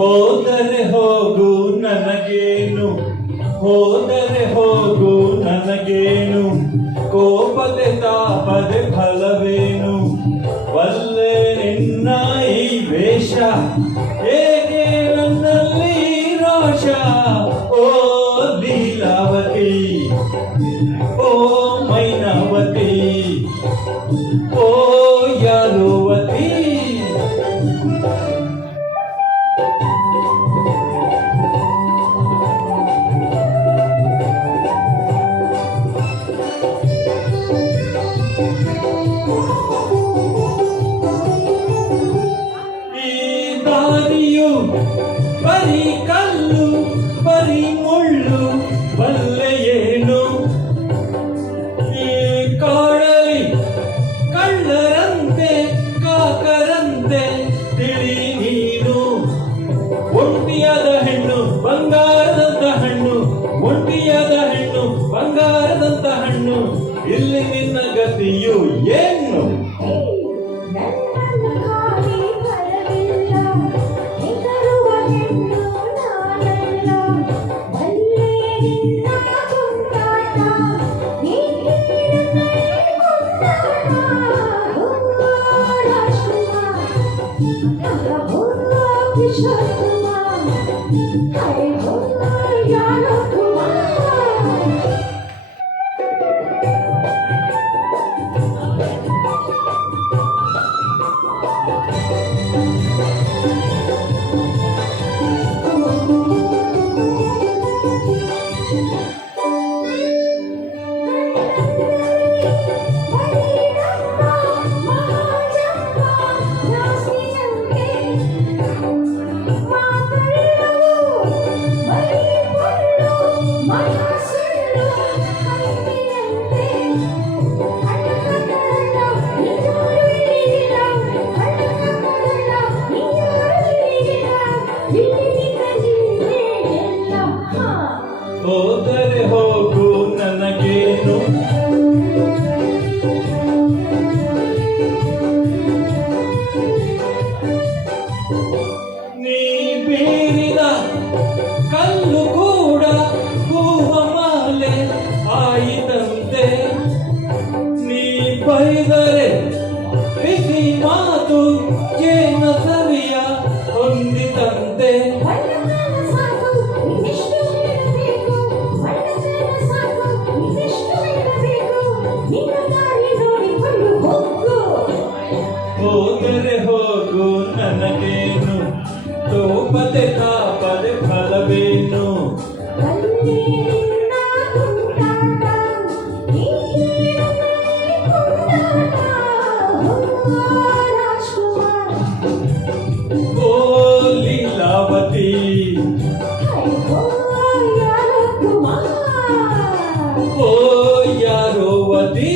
ಹೋದರೆ ಹೋಗು ನನಗೇನು, ಹೋದರೆ ಹೋಗು ನನಗೇನು, ಕೋಪದೆ ತಾಪದೆ ಫಲವೇನು, ಬಲ್ಲೆ ನಿನ್ನ ಈ ವೇಷ, ಹೇಗೆ ನನ್ನಲ್ಲಿ ರೋಷ. ಓ ಲೀಲಾವತಿ, ಓ ಮೈನಾವತಿ, ಓ ಯಾರುವತಿ. ಬರೀ ಕಲ್ಲು ಬರೀ ಮುಳ್ಳು ಬಲ್ಲೆಯೇನು, ಈ ಕಾಡಲಿ ಕಳ್ಳರಂತೆ ಕಾಕರಂತೆ ತಿಳಿ ನೀನು. ಒಂಟಿಯಾದ ಹೆಣ್ಣು ಬಂಗಾರದಂತ ಹಣ್ಣು, ಒಂಟಿಯಾದ ಹೆಣ್ಣು ಬಂಗಾರದಂತ ಹಣ್ಣು, ಇಲ್ಲಿ ನಿನ್ನ ಗತಿಯು ಏನು? ಹೋದರೆ ಹೋಗು ನನಗೇನು, ನೀ ಬೀರಿದ ಕಲ್ಲು ಕೂಡ ಹೂವ ಮಾಲೆ ಆಯಿತಂತೆ, ನೀ ಬೈದರೆ ಬಿಸಿ ಮಾತು ಜೇನ ಸವಿಯ ಹೊಂದಿತಂತೆ. ಹೋದರೆ ಹೋಗು ನನಗೇನು, ತೋಪದೆ ತಾಪದೆ ಫಲವೇನು. ಓ ಲೀಲಾವತಿ, ಓ ಯಾರುವತಿ.